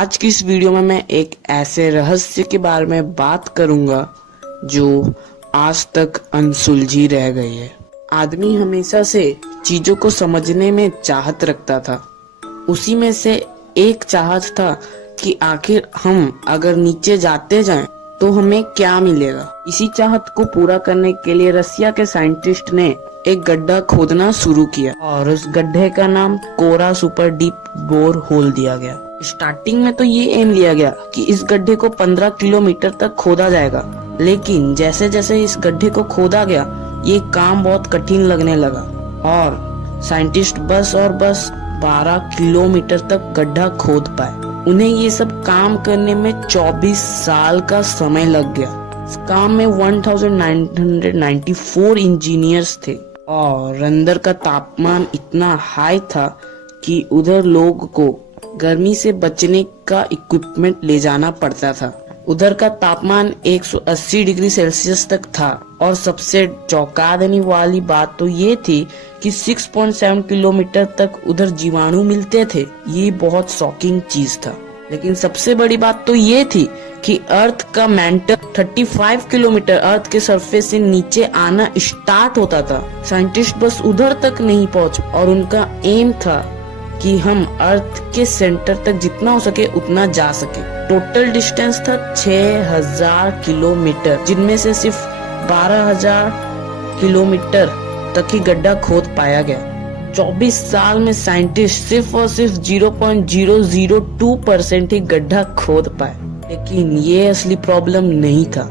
आज की इस वीडियो में मैं एक ऐसे रहस्य के बारे में बात करूंगा जो आज तक अनसुलझी रह गई है। आदमी हमेशा से चीजों को समझने में चाहत रखता था। उसी में से एक चाहत था कि आखिर हम अगर नीचे जाते जाएं तो हमें क्या मिलेगा। इसी चाहत को पूरा करने के लिए रसिया के साइंटिस्ट ने एक गड्ढा खोदना शुरू किया और उस गड्ढे का नाम कोरा सुपर डीप बोर होल दिया गया। स्टार्टिंग में तो ये एम लिया गया कि इस गड्ढे को 15 किलोमीटर तक खोदा जाएगा, लेकिन जैसे जैसे इस गड्ढे को खोदा गया ये काम बहुत कठिन लगने लगा और साइंटिस्ट बस 12 किलोमीटर तक गड्ढा खोद पाए। उन्हें ये सब काम करने में 24 साल का समय लग गया। इस काम में 1994 इंजीनियर्स थे और अंदर का तापमान इतना हाई था कि उधर लोग को गर्मी से बचने का इक्विपमेंट ले जाना पड़ता था। उधर का तापमान 180 डिग्री सेल्सियस तक था और सबसे चौंका देने वाली बात तो ये थी कि 6.7 किलोमीटर तक उधर जीवाणु मिलते थे। ये बहुत शॉकिंग चीज था। लेकिन सबसे बड़ी बात तो ये थी कि अर्थ का मेंटल 35 किलोमीटर अर्थ के सरफेस से नीचे आना स्टार्ट होता था। साइंटिस्ट बस उधर तक नहीं पहुंच और उनका एम था कि हम अर्थ के सेंटर तक जितना हो सके उतना जा सके। टोटल डिस्टेंस था 6000 किलोमीटर, जिनमें से सिर्फ 12000 किलोमीटर तक ही गड्ढा खोद पाया गया। 24 साल में साइंटिस्ट सिर्फ और सिर्फ 0.002% ही गड्ढा खोद पाए। लेकिन ये असली प्रॉब्लम नहीं था।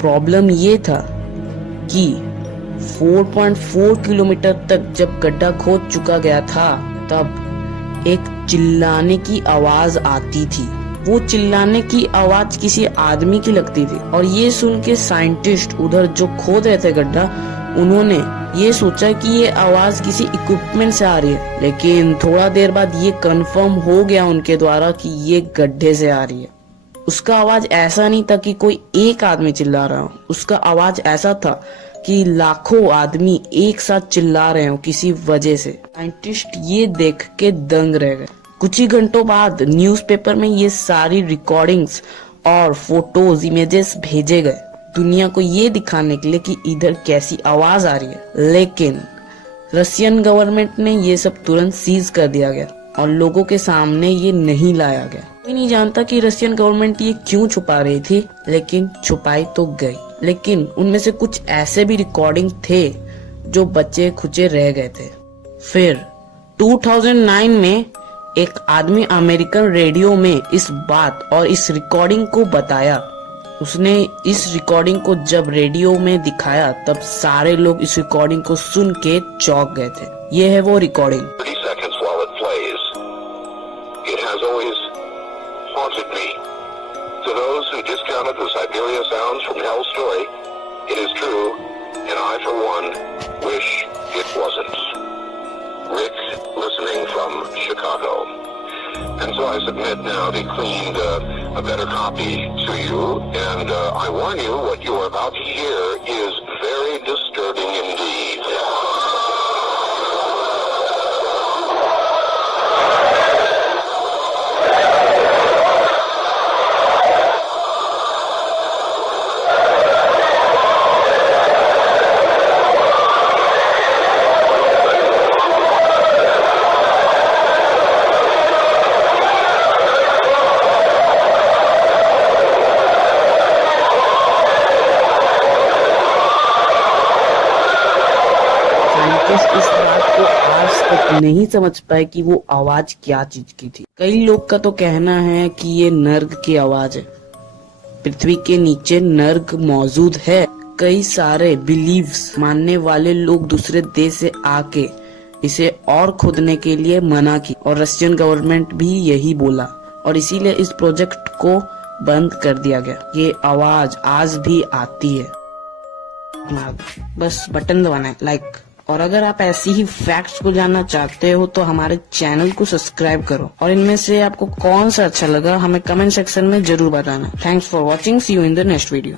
प्रॉब्लम ये था कि 4.4 किलोमीटर तक जब गड्ढा खोद चुका गया था तब एक चिल्लाने की आवाज आती थी। वो चिल्लाने की आवाज किसी आदमी की लगती थी और ये सुन के साइंटिस्ट उधर जो खोद रहे थे गड्ढा, उन्होंने ये सोचा कि ये आवाज किसी इक्विपमेंट से आ रही है। लेकिन थोड़ा देर बाद ये कंफर्म हो गया उनके द्वारा कि ये गड्ढे से आ रही है। उसका आवाज ऐसा नहीं था कि कोई एक आदमी चिल्ला रहा हो, उसका आवाज ऐसा था कि लाखों आदमी एक साथ चिल्ला रहे हो किसी वजह से। साइंटिस्ट ये देख के दंग रह गए। कुछ ही घंटों बाद न्यूज़पेपर में ये सारी रिकॉर्डिंग्स और फोटोज इमेजेस भेजे गए दुनिया को ये दिखाने के लिए कि इधर कैसी आवाज आ रही है। लेकिन रशियन गवर्नमेंट ने ये सब तुरंत सीज कर दिया गया और लोगों के सामने ये नहीं लाया गया। कोई नहीं जानता कि रशियन गवर्नमेंट ये क्यों छुपा रही थी, लेकिन छुपाई तो गई। लेकिन उनमें से कुछ ऐसे भी रिकॉर्डिंग थे जो बचे खुचे रह गए थे। फिर 2009 में एक आदमी अमेरिकन रेडियो में इस बात और इस रिकॉर्डिंग को बताया। उसने इस रिकॉर्डिंग को जब रेडियो में दिखाया तब सारे लोग इस रिकॉर्डिंग को सुन के चौंक गए थे। ये है वो recording. To those who discounted the Siberia sounds from Hell's Story, it is true, and I, for one, wish it wasn't. Rick, listening from Chicago. And so I submit now the cleaned, a better copy to you, and I warn you, what you are about to hear is very disturbing indeed. इस बात को आज तक नहीं समझ पाए कि वो आवाज क्या चीज की थी। कई लोग का तो कहना है कि ये नर्क की आवाज है। पृथ्वी के नीचे नर्क मौजूद है। कई सारे बिलीव्स मानने वाले लोग दूसरे देश से आके इसे और खोदने के लिए मना की और रशियन गवर्नमेंट भी यही बोला और इसीलिए इस प्रोजेक्ट को बंद कर दिया गया। ये आवाज आज भी आती है। बस बटन दबाना है, लाइक। और अगर आप ऐसी ही फैक्ट्स को जानना चाहते हो तो हमारे चैनल को सब्सक्राइब करो और इनमें से आपको कौन सा अच्छा लगा हमें कमेंट सेक्शन में जरूर बताना। Thanks for watching, see you in the next video.